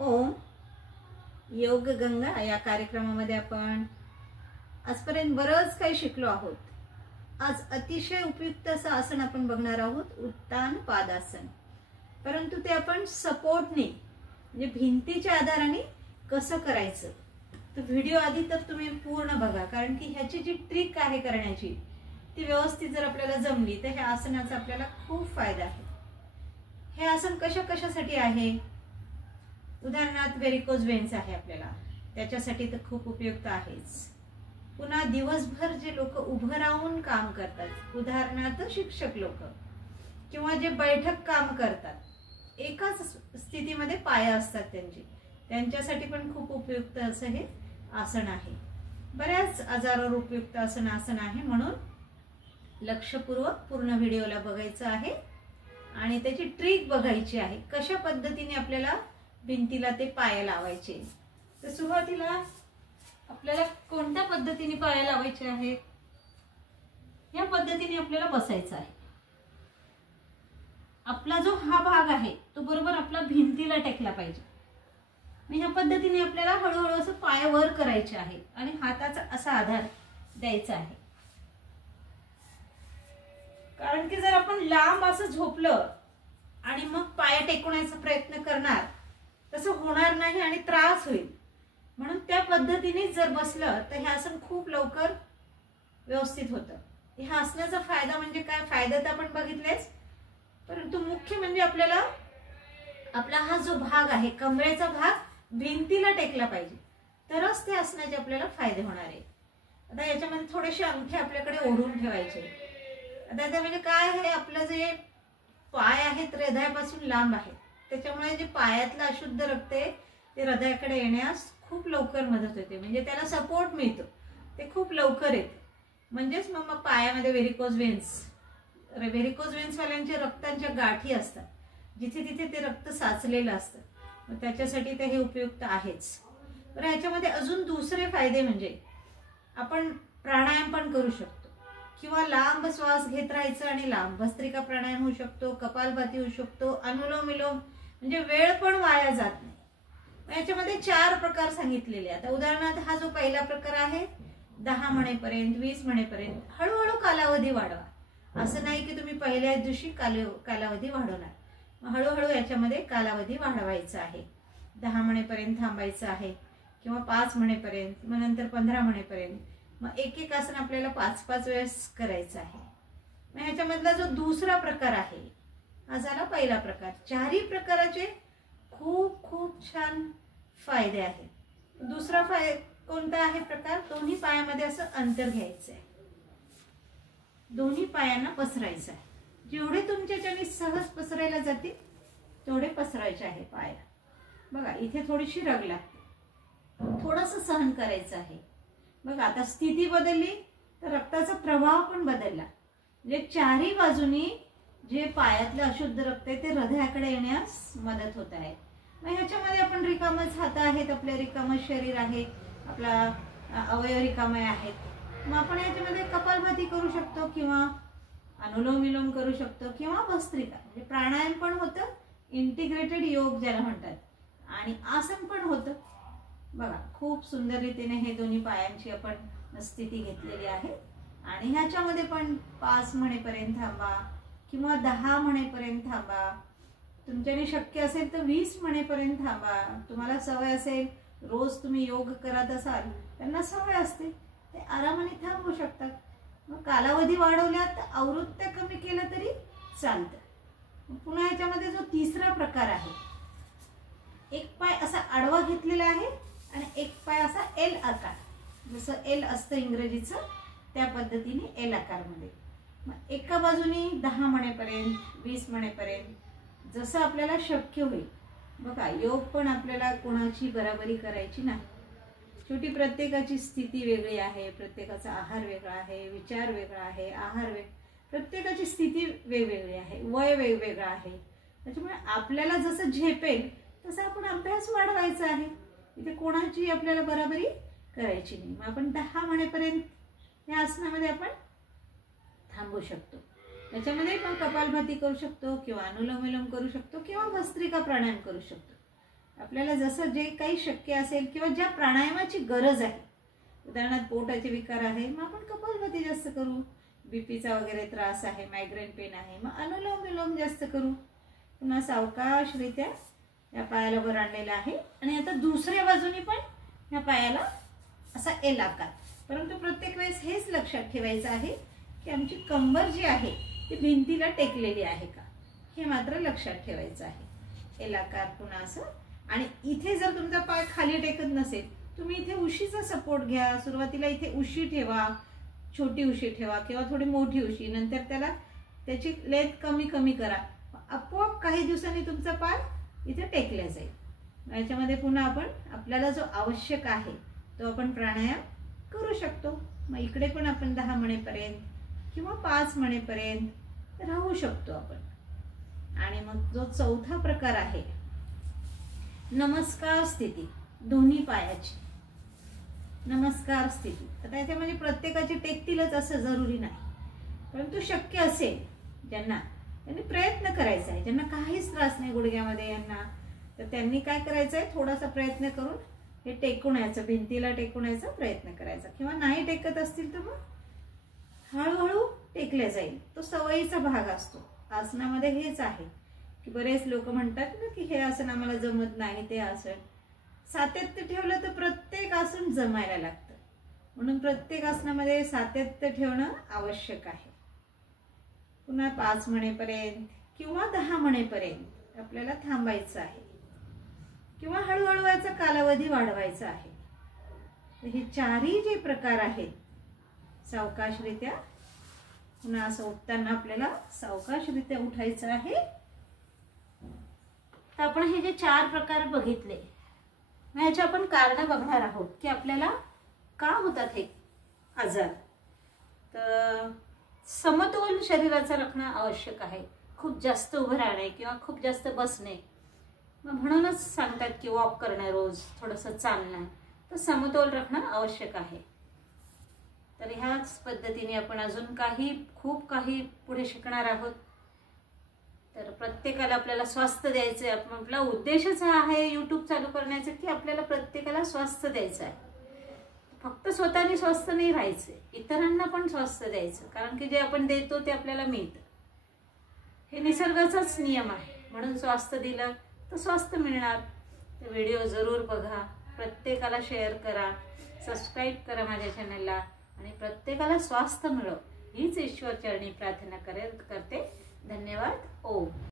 ओम योग गंगा या कार्यक्रमामध्ये आपण आजपर्यंत बरंच काही शिकलो आहोत. आज अतिशय उपयुक्त असं आसन आपण बघणार आहोत, उत्तान पादासन. परंतु ते आपण सपोर्टने म्हणजे भिंतीच्या आधाराने कसं करायचं. तर व्हिडिओ आधी तर तुम्ही पूर्ण बघा, कारण की ह्याची जी ट्रिक आहे करण्याची ती व्यवस्थित जर आपल्याला जमली तर ह्या आसनाचा आपल्याला खूप फायदा आहे. हे आसन कशासाठी आहे? उदाहरणार्थ व्हेरिकोज वेन्स आहे आपल्याला, त्याच्यासाठी तर खूप उपयुक्त आहेच. पुन्हा दिवसभर जे लोक उभं राहून काम करतात, उदाहरणार्थ शिक्षक लोक किंवा जे बैठक काम करतात, एकाच स्थितीमध्ये पाया असतात त्यांच्यासाठी पण खूप उपयुक्त असं हे आसन आहे. बऱ्याच आजारावर उपयुक्त आसन आहे, म्हणून लक्षपूर्वक पूर्ण व्हिडिओला बघायचं आहे आणि त्याची ट्रिक बघायची आहे, कशा पद्धतीने आपल्याला भिंतीला ते पाया लावायचे. तर सुरुवातीला आपल्याला कोणत्या पद्धतीने पाया लावायचे आहे? या पद्धतीने आपल्याला बसायचं आहे. आपला जो हा भाग आहे तो बरोबर आपला भिंतीला टेकला पाहिजे. ह्या पद्धतीने आपल्याला हळूहळू असं पाय वर करायचे आहे आणि हाताचा असा आधार द्यायचा आहे. कारण की जर आपण लांब असं झोपलं आणि मग पाय टेकवण्याचा प्रयत्न करणार, तसं होणार नाही आणि त्रास होईल. म्हणून त्या पद्धतीने जर बसलं तर हे आसन खूप लवकर व्यवस्थित होतं. ह्या आसनाचा फायदा म्हणजे काय? फायदा तर आपण बघितलेच, परंतु मुख्य म्हणजे आपल्याला आपला हा जो भाग आहे, कमरेचा भाग भिंतीला टेकला पाहिजे, तरच त्या आसनाचे आपल्याला फायदे होणार आहे. आता याच्यामध्ये थोडेसे अंगठे आपल्याकडे ओढून ठेवायचे. आता ते म्हणजे काय आहे, आपलं जे पाय आहेत हृदयापासून लांब आहे, त्याच्यामुळे जे पायातलं अशुद्ध रक्त आहे ते हृदयाकडे येण्यास खूप लवकर मदत होते. म्हणजे त्याला सपोर्ट मिळतो, ते खूप लवकर येते. म्हणजेच मग पायामध्ये व्हेरिकोज वेन्स वाल्यांच्या रक्तांच्या गाठी असतात, जिथे तिथे ते रक्त साचलेलं असतं. मग त्याच्यासाठी ते हे उपयुक्त आहेच. तर ह्याच्यामध्ये अजून दुसरे फायदे म्हणजे आपण प्राणायाम पण करू शकतो, किंवा लांब श्वास घेत राहायचं आणि लांब भस्त्रिका प्राणायाम होऊ शकतो, कपालभाती होऊ शकतो, अनुलोम विलोम, म्हणजे वेळ पण वाया जात नाही. याच्यामध्ये 4 प्रकार सांगितलेले. आता उदाहरणार्थ हा जो पहिला प्रकार आहे, 10 म्हणेपर्यंत 20 म्हणेपर्यंत हळूहळू कालावधी वाढवा. असं नाही की तुम्ही पहिल्याच दिवशी कालावधी वाढवणार. हळूहळू याच्यामध्ये कालावधी वाढवायचा आहे. 10 म्हणेपर्यंत थांबायचं आहे, किंवा 5 म्हणेपर्यंत, मग नंतर 15 म्हणेपर्यंत. मग एक आसन आपल्याला 5-5 वेळेस करायचं आहे. मग ह्याच्यामधला जो दुसरा प्रकार आहे, हा झाला पहिला प्रकार. 4ही प्रकाराचे खूप खूप छान फायदे आहेत. दुसरा कोणता आहे प्रकार? दोन्ही पायामध्ये असं अंतर घ्यायचं आहे, दोन्ही पायांना पसरायचं आहे. जेवढे तुमच्याच्याने सहज पसरायला जातील तेवढे पसरायचे आहे पाय. बघा, इथे थोडीशी रग लागते, थोडंसं सहन करायचं आहे. बघा, आता स्थिती बदलली तर रक्ताचा प्रवाह पण बदलला. म्हणजे 4ही बाजूनी जे पायातलं अशुद्ध रक्त आहे ते हृदयाकडे येण्यास मदत होत आहे. मग ह्याच्यामध्ये आपण रिकामच हात आहेत, आपले रिकामं शरीर आहे, आपला अवयव रिकामे आहेत. मग आपण याच्यामध्ये कपालभाती करू शकतो, किंवा अनुलोम विलोम करू शकतो, किंवा भस्त्रिका म्हणजे प्राणायाम पण होतं, इंटिग्रेटेड योग ज्याला म्हणतात, आणि आसन पण होतं. बघा, खूप सुंदर रीतीने हे दोन्ही पायांची आपण स्थिती घेतलेली आहे. आणि ह्याच्यामध्ये पण 5 म्हणेपर्यंत थांबा, किंवा 10 म्हणेपर्यंत थांबा. तुमच्याने शक्य असेल तर 20 म्हणेपर्यंत थांबा. तुम्हाला सवय असेल, रोज तुम्ही योग करत असाल, त्यांना सवय असते, ते आरामाने थांबू शकतात. मग कालावधी वाढवल्या तर आवृत्त्या कमी केलं तरी चालतं. पुन्हा याच्यामध्ये जो तिसरा प्रकार आहे, एक पाय असा आडवा घेतलेला आहे आणि एक पाय असा एल आकार, जसं एल असतं इंग्रजीचं, त्या पद्धतीने एल आकारमध्ये. मग एका बाजूनी 10 म्हणेपर्यंत 20 म्हणेपर्यंत जसं आपल्याला शक्य होईल. बघा, योग पण आपल्याला कोणाची बराबरी करायची नाही. शेवटी प्रत्येकाची स्थिती वेगळी आहे, प्रत्येकाचा आहार वेगळा आहे, विचार वेगळा आहे, प्रत्येकाची स्थिती वेगवेगळी आहे, वय वेगवेगळं आहे. त्याच्यामुळे आपल्याला जसं झेपेल तसं आपण अभ्यास वाढवायचा आहे. इथे कोणाची आपल्याला बराबरी करायची नाही. मग आपण 10 म्हणेपर्यंत या आसनामध्ये आपण थांबू शकतो. त्याच्यामध्ये पण कपालभाती करू शकतो, किंवा अनुलोम विलोम करू शकतो, किंवा भस्त्रिका प्राणायाम करू शकतो. आपल्याला जसं जे काही शक्य असेल किंवा ज्या प्राणायामाची गरज आहे, उदाहरणार्थ पोटाचे विकार आहे मग आपण कपालभाती जास्त करू, बीपीचा वगैरे त्रास आहे, मायग्रेन पेन आहे मग अनुलोम विलोम जास्त करू. पुन्हा सावकाशरित्या या पायाला वर आणलेला आहे आणि आता दुसऱ्या बाजूने पण या पायाला असा एल आकार. परंतु प्रत्येक वेळेस हेच लक्षात ठेवायचं आहे की आमची कंबर जी आहे ती भिंतीला टेकलेली आहे का, हे मात्र लक्षात ठेवायचं आहे. एल आकार पुन्हा असं. आणि इथे जर तुमचा पाय खाली टेकत नसेल, तुम्ही इथे उशीचा सपोर्ट घ्या. सुरुवातीला इथे उशी ठेवा, छोटी उशी ठेवा किंवा थोडी मोठी उशी, नंतर त्याची लेंथ कमी कमी करा. आपोआप काही दिवसांनी तुमचा पाय इथे टेकला जाईल. याच्यामध्ये पुन्हा आपण आपल्याला जो आवश्यक आहे तो आपण प्राणायाम करू शकतो. मग इकडे पण आपण 10 मणेपर्यंत किंवा 5 मणेपर्यंत राहू शकतो आपण. आणि मग जो चौथा प्रकार आहे नमस्कार स्थिती, दोन्ही पायाची नमस्कार स्थिती. आता याच्यामध्ये प्रत्येकाची टेकतीलच असं जरुरी नाही, परंतु शक्य असेल ज्यांना, त्यांनी प्रयत्न करायचा आहे. ज्यांना काहीच त्रास नाही गुडघ्यामध्ये यांना, तर त्यांनी काय करायचं आहे, थोडासा प्रयत्न करून हे टेकून यायचं, भिंतीला टेकून यायचा प्रयत्न करायचा. किंवा नाही टेकत असतील तर मग हळूहळू टेकले जाईल. तो सवयीचा भाग असतो. आसनामध्ये हेच आहे की बरेच लोक म्हणतात ना की हे आसन आम्हाला जमत नाही, ते आसन. सातत्य ठेवलं तर प्रत्येक आसन जमायला लागतं. म्हणून प्रत्येक आसनामध्ये सातत्य ठेवणं आवश्यक आहे. पुन्हा 5 मणेपर्यंत किंवा 10 मणेपर्यंत आपल्याला थांबायचं आहे किंवा हळूहळू याचा कालावधी वाढवायचा आहे. हे चारही जे प्रकार आहेत सावकाशरित्या, पुन्हा असं उठताना आपल्याला सावकाशरित्या उठायचं आहे. तर आपण हे जे 4 प्रकार बघितले, मग याचे आपण कारण बघणार आहोत की आपल्याला का होतात हे आजार. तर समतोल शरीराचं राखणं आवश्यक आहे. खूप जास्त उभं राहणे किंवा खूप जास्त बसणे, मग म्हणूनच सांगतात की वॉक करणं, रोज थोडंसं चालणं, तर समतोल राखणं आवश्यक आहे. तर ह्याच पद्धतीने आपण अजून खूप काही पुढे शिकणार आहोत. तर प्रत्येकाला आपल्याला स्वास्थ्य द्यायचं आहे. आपला उद्देशच हा आहे यूट्यूब चालू करण्याचा की आपल्याला प्रत्येकाला स्वास्थ्य द्यायचं आहे. फक्त स्वतःने स्वस्थ नाही राहायचे, इतरांना पण स्वास्थ्य द्यायचं. कारण की जे आपण देतो ते आपल्याला मिळतं. हे निसर्गाचाच नियम आहे. म्हणून स्वास्थ्य दिलं तर स्वास्थ्य मिळणार. तर व्हिडिओ जरूर बघा, प्रत्येकाला शेअर करा, सबस्क्राईब करा माझ्या चॅनलला आणि प्रत्येकाला स्वास्थ्य मिळो हीच ईश्वर चरणी प्रार्थना करते. धन्यवाद. ओम.